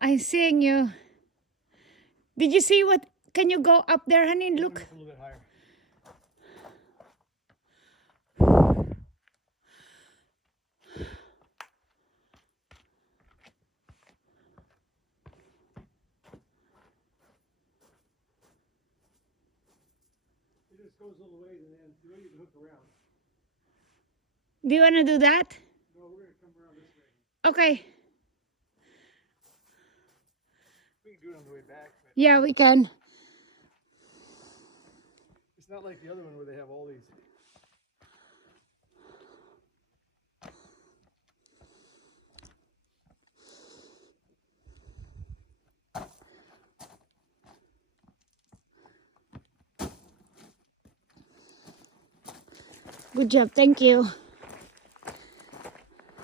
I'm seeing you. Did you see what? Can you go up there, honey? Look. A little bit higher. It just goes a little ways and then you can hook around. Do you want to do that? No, we're going to come around this way. Okay. We can do it on the way back. But Yeah, we can. it's not like the other one where they have all these. Good job. Thank you.